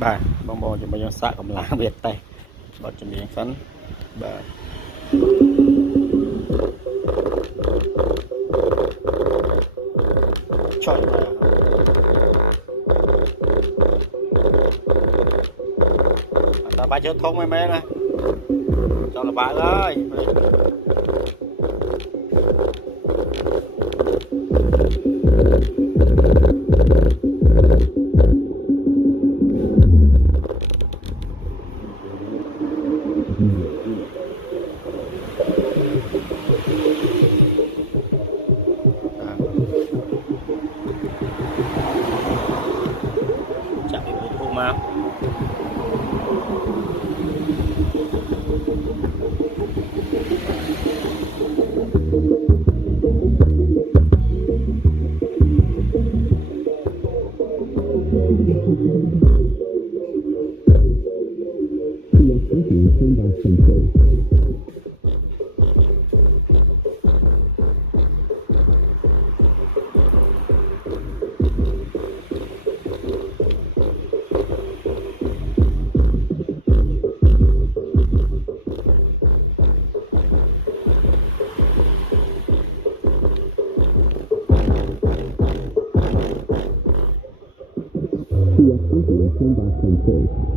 bà bông bông cho bây giờ xã cầm lá Việt tay bật chuẩn bị sẵn bà chọn ta ba chơi thông mấy mấy này cho là bạn ơi chạy đi thu mà Combat control.